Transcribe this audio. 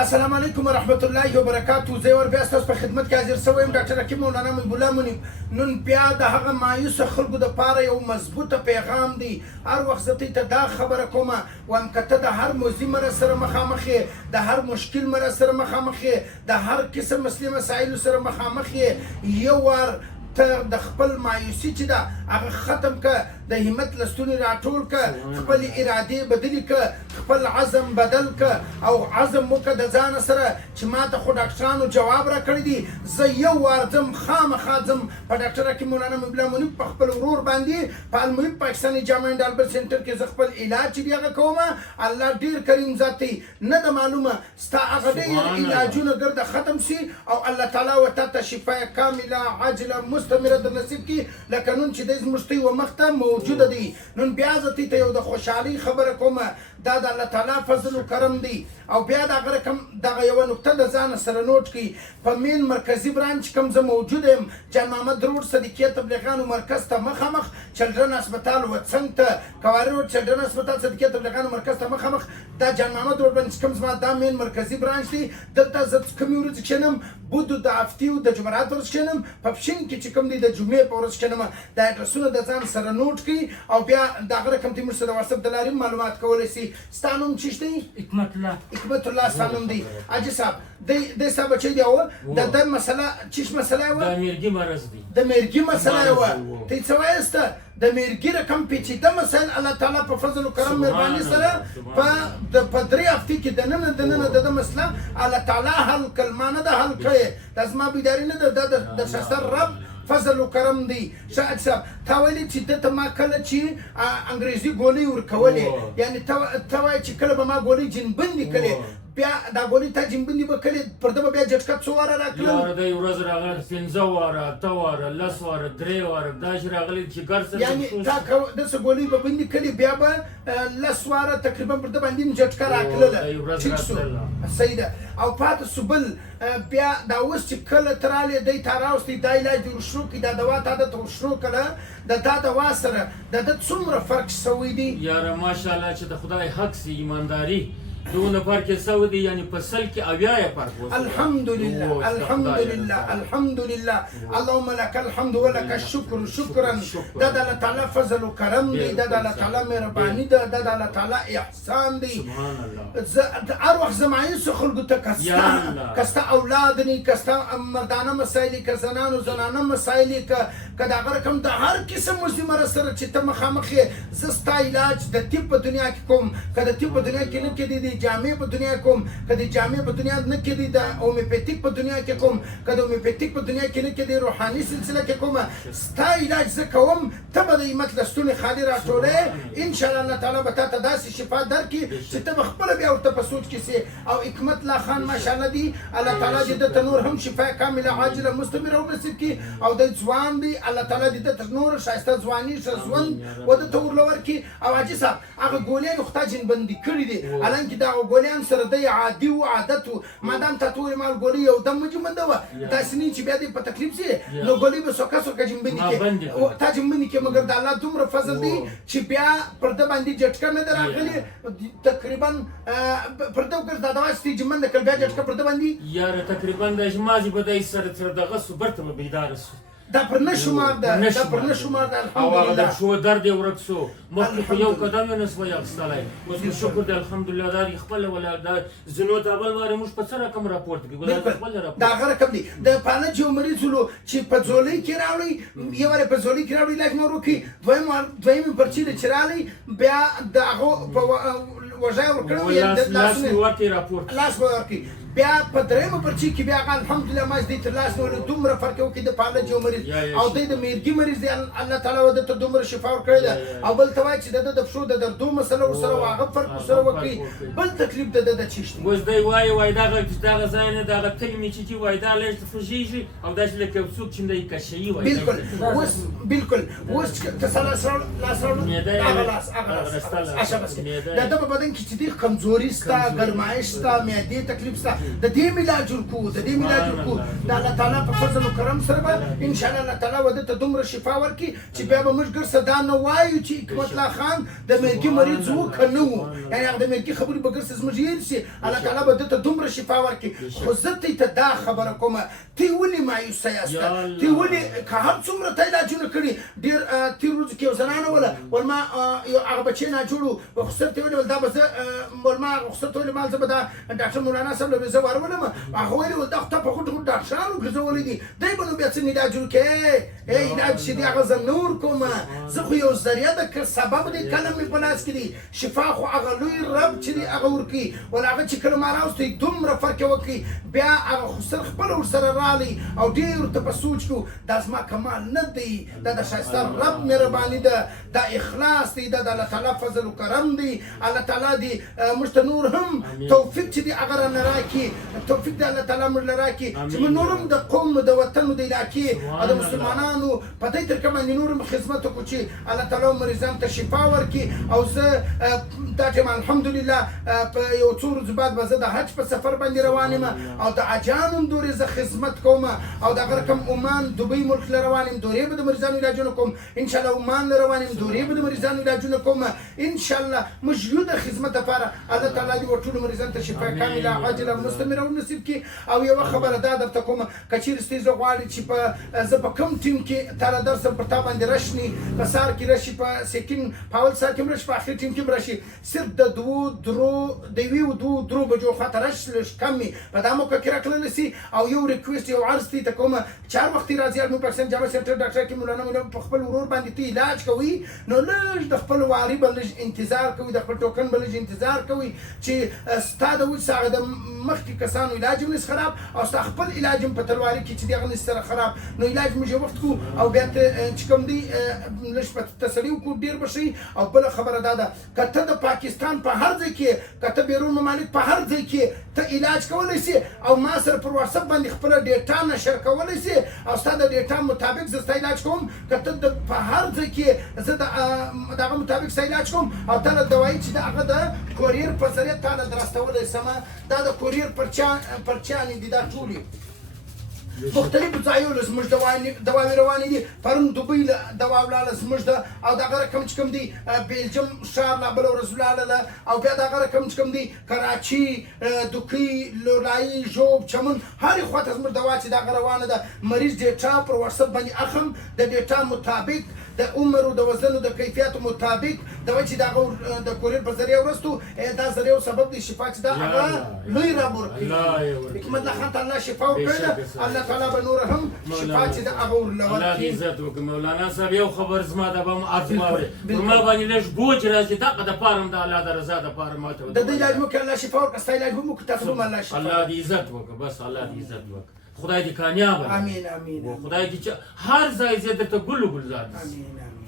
السلام علیکم ورحمت الله وبرکاتو. زه ور بیا ستاسو په خدمت کې حاضر شوی یم ډاکټر حکیم مولانا محب الله منیب. نن بیا د هغه مایوسه خلکو دپاره یو مضبوطه پیغام دی. هر وخت زه ته دا خبره کومه وایم که ته د هر موضوع مره سره مخامخ یې، د هر مشکل مره سره مخامخ یې، د هر قسم مسلې مسایلو سره مخامخ یې، یو وار ته د خپل مایوسي چې ده هغه ختم که، د همت لستونې راټول که، خپل ارادې بدلې که، خپل عزم بدل که او عزم وکړه د ځانه سره چې ما ته خو ډاکټرانو جواب راکړی دی، زه یو وار ځم خامخا ځم په ډاکټر حکیم مولانا محب الله منیب په خپل ورور باندې په المحب پاکستاني جامع اینډ البرټ سنټر کې زه خپل علاج چې دی هغه کومه. الله ډېر کریم ذات دی، نه ده معلومه ستا هغه ډېر علاجونه ګرده ختم سي او الله تعالی ورته ته شفای کامله عاجله مستمره در نصیب کړي. لکه نن چې دی زموږ ته یوه مخ ته موجوده دی. نن بیا زه ته یو د خوشحالۍ خبره کومه، دا د الله تعالی فضل و کرم دی. او بیا د هغه رقم دغه یوه نقطه د ځانه سره نوټ کړي. په مین مرکزي برانچ کوم زه موجود یم، جان محمد روډ صدیقیه تبلیغانو مرکز ته مخامخ، چلډرن هسپتال وڅنګ ته، کواري روډ چلډرن هسپتال صدیقیه تبلیغانو مرکز ته مخامخ. دا جان محمد روډ باندې کوم زما دا مین مرکزي برانچ دی. دلته زه کومې ورځې کښېنم، بودو د هفتې او د جمعرات ورځ کښېنم، په پښین کې چې کوم دی د جمعې په ورځ کښېنم. دا اډرسونه د ځان سره نوټ کړي او بیا د هغه رقم ته موږ سره د واتساپ د لارې معلومات کولی سي. ستا نوم چیش دی؟ حکمت الله ستا نوم دی. حاجي صاحب دی ستا بچی دی او د ده مسله چیش مسله یې وه؟ د مرګي مرض دی. د مرګي مسله یې وه. ته یې څه وایاست؟ د مرګي رقم پیچیده مسایل الله تعالی په فضل و کرم مهرباني سره په 3 هفتې کې دننه د ده مسله الله تعالی حل کړ. ما نه ده حل کړې، دا زما بیداري نه ده، دا د ښایسته رب فضل و کرم دی. شاید صاحب تا ویلي چې ده ته ما کله چې انګریزي ګولۍ ورکولې، یعنې ته وایې چې کله به ما ګولۍ جنبندي کړې، بیا دا ګولۍ تا جنبندي به کړې، پر ده به بیا جټکه څو واره راکړل؟ یاره دی ورځ راغله 15 واره 8 واره 10 واره 3 واره داسې راغلي چې ګر سره یعنې تا داسې ګولۍ به بندي کړې، بیا به 10 واره تقریبا پر ده باندې جټکه راکړله. ټیک شو، صحیح ده. او پاتې سو بل بیا دا اوس چې کله ته رالې دی تا راوستی دا علاج دې ورشروع کړي، دا دوا تا درته ورشروع کړه، د دا دوا سره د ده څومره فرق شوی دی؟ یاره ماشاءالله چې د خدای حق سي ایمانداري دونه فرق یې سوی دی، یعنی په سل کې اویا یې فرق وسو. الحمدلله الحمدلله الحمدلله اللهم لك الحمد ولك الشكر شکرا. دا د الله تعالی فضل و کرم دی، دا د الله تعالی مهرباني ده، دا د الله تعالی احسان دی. هر وخت زه مایوسو خلکو ته که ستا اولاد نی، که ستا مردانه مسایل، که زنانه مسایل، که د هغه رقم د هر قسم مزمره سره چې ته مخامخ یې، زه ستا علاج د طب په دنیا کې کوم. که د طب په دنیا کې نه کېدی د جامع په دنیا کوم، که د جامع په دنیا نه کېدی د هومیوپیتیک په دنیا کې کوم، که د هومیوپیتیک په دنیا کې نه کېدی روحاني سلسله کې کومه، ستا علاج زه کوم. ته به د همت لستونې خالي راټولې، انشاءالله الله تعالی به تا ته داسې شفا درکړي چې ته به خپله بیا ورته په سوچ کې سې. او حکمت الله خان ماشاءالله دی، الله تعالی دې ده ته نور هم شفا کامله عاجله مستمره ونصیب کړي. او د ځوان دی، الله تعالی دې ده ته نور ښایسته ځواني ښه ژوند وده ته ورله ورکړي. او حاجي صاحب هغه ګولۍ خو تا جنبندي کړي دي، حالانکې د هغه ګولیان سره دی عادي و عادت و. مادام تا ته ووایې ما ګولۍ یو دم وجنبندوه، داسې نه چې بیا دې په تکلیف سي، نو ګولۍ به سوکه سوکه جنبندي کړې، تا جنبندي کړې. مګر د الله دومره فضل دی چې بیا پر ده باندې جټکه نه ده راغلې، تقریبا پر ده وګوره دا دوا چې ته یې جنبنده کړل بیا جټکه پر ده باندې. یاره تقریبا د مازې به دی سره دغه سو برته به بیداره سو. دا پر نه شمار ده، دا پر نه شمار ده. او هغه د الحمدلله شو درد یې ورک سو، مخکې خو یو قدم یې نه سوی اخیستلی. اوس نو شکر دی الحمدلله دا خپله ولا دا زنو ته بل وارې موږ په څه رقم راپورته کړي؟ دا هغه رقم دی. د فالج یو مریض ولو چې په ځولۍ کې راوړی، یو وارې په ځولۍ کې راوړی علاج مو وکړي، دویمې پرچې دی چې راغلی بیا د هغو په وژای ورکړی لاس مې ورکړي راپورته لاس مې ورکړي. بیا په درېیمه پرچې کې بیا هغه الحمدلله ما دې تر لاس نه دومره فرق یې وکړي د فالج یو مریض او دی د مرګي مریض دی. الله تعالی ورته ته دومره شفا ورکړې ده. او بل ته وایي چې د ده د پښو د دردو مسله ورسره هغه فرق ورسره وکړي. بل تکلیف د ده د چی شته؟ اوس دی وایي دغه ځای نه دغه تلې مې چې وایي دا لږ خوږېږي او داسې لکه څوک چې دی کشوي وایي. بالکل اوس بالکل اوس ته سره لاس راوړو هغه لاس د ده په بدن کې چې دی کمزوري شته، ګرمایش شته، معدې تکلیف شته، د دې علاج ورکو د دې علاج ورکو د الله تعالی په فضل او کرم سره به ان شاء الله الله تعالی وده ته دومره شفا ورکړي چې بیا به موږ ګرځه دا نه وایو چې حکمت الله خان د مرګي مریض و که نه و یعنې هغه د مرګي خبرې به ګرځه زموږ هېر شي الله تعالی به ده ته دومره شفا ورکړي خو زه ته دا خبره کومه تی ولې مایوسه یاسته تی ولې که هر څومره ته علاجونه کړي ډېر تېر ورځو کې یو زنانه وله ول ما هغه بچی ناجوړ و رخصت ته ویلې ول دا به زه ول ما رخصت ویلې ما زه به دا ډاکټر مولانا صاحب له زه ورولم هغه ویلې ول دا خو تا په غوټو غوټو ډاکټرانو ګرځولي دي دی به نو بیا څه علاج وکړې علاج چې دی هغه زه نه ورکومه زه خو یو ذریعه ده که سبب دی کله مې په لاس کې دی شفا خو هغه لوی رب چې دی هغه ورکوي ول هغه چې کله ما راوستی دومره فرق یې وکړي بیا هغه خو سر خپله ورسره رالی او ډېر ورته په سوچ کړو دا زما کمال نه دی دا د ښایسته رب مهرباني ده دا اخلاص دی دا د الله تعالی فضل و کرم دی الله تعالی دی موږ ته نور هم توفیق چې دی هغه رانه راکړي توفیق دی الله تعالی موږ له راکړي چې موږ نور هم د قوم د وطن د علاقې او د مسلمانانو په دې طریقه باندې نور هم خدمت وکړو چې الله تعالی مریضانو ته شفا ورکړي او زه دا ټایم الحمدلله په یو څو ورځو بعد به زه د حج په سفر باندې روان یم او د حاجانو هم دورې زه خدمت کوم او دغه رقم عمان دوبۍ ملک له روان یم دورې به د مریضانو علاجونه کوم انشاءالله عمان له روان یم دورې به د مریضانو علاجونه کوم انشاءالله موږ یو د خدمت لپاره الله تعالی دې ټولو مریضانو ته شفا کامله عاجله مستمره ونصیب کړي او یوه خبره دا درته کوم که چېرې ستاسو غواړئ چې زه په کوم ټیم کې تاله درسم پر تا باندې رشني په سهار کې راشي په سیکنډ په اول سهار کې هم راشي په اخر ټیم کې هم راشي صرف د یوې و دوو درو بجو خواته راشي لږ کم وي په دا موقع کې راکړلی سي او یو ریکویسټ یو عرض دی ته کومه چې هر وخت راځي المو پاکستان جامع سنټر ډاکټر حکیم مولانا مولانا په خپل ورور باندې ته علاج کوي نو لږ د خپل واري به لږ انتظار کوي د خپل ټوکن به لږ انتظار کوي چې ستا د اوس هغه د مخکې کسانو علاج هم نس خراب او ستا خپل علاج هم په تلواري کې چې د هغه نس سره خراب نو علاج موږ یو وخت کوو او بیا ته چې کوم دی لږ په تسلي وکړو ډېر به ښه او بله خبره دا ده که ته د پاکستان په هر ځای کې که ته بیرون ممالک په هر ځای کې ته علاج کولی سي او ما سره پر واتساپ باندې خپله ډیټا نشر کولی سي او ستا د ډیټا مطابق زه ستا علاج کوم که ته په هر ځای کې زه د هغه مطابق ستا علاج کوم او تا له دوایي چې د هغه د کوریر په ذریعه تا له درستولی سمه دا د کوریر پرچیانې دي دا ټولې مختلفو ځایونو له زموږ دواوې روانې دي پرون دوبۍ له دوا ولاړه زموږ ده او دغه رقم چې کوم دی بیلجیم ښار لا بله ورځ ولاړله او بیا دغه رقم چې کوم دی کراچي دوکۍ لورایي ژوب چمن هرې خواته زموږ دوا چې دغه روانه ده مریض ډیټا پر واتساپ باندې اخم د ډیټا مطابق د عمر او د وزن او د کیفیاتو مطابق دوا چې دغه د کوریر په ذریعه ورستو دا ذریعه او سبب دی شفا چې دا هغه لوی رب ورکوي حکمت الله خان ته الله شفا ورکړې الله تعالی به نور هم شفا چې د هغه ورله الله دې عزت وکړي مولانا صاحب یو خبر زما د به هم عرض واورې پر ما باندې لږ بوج راځي دغه دپاره هم د الله د رضا دپاره ما ته د دې علاج مو که الله شفا ورکړه ستا علاج به مو که تاسو هم الله شفا الله دې عزت وکړه بس الله دې عزت وکړه خدای دې کامیاب امین امین خدای دې هر ځای زه درته ګل و ګلزار امین امین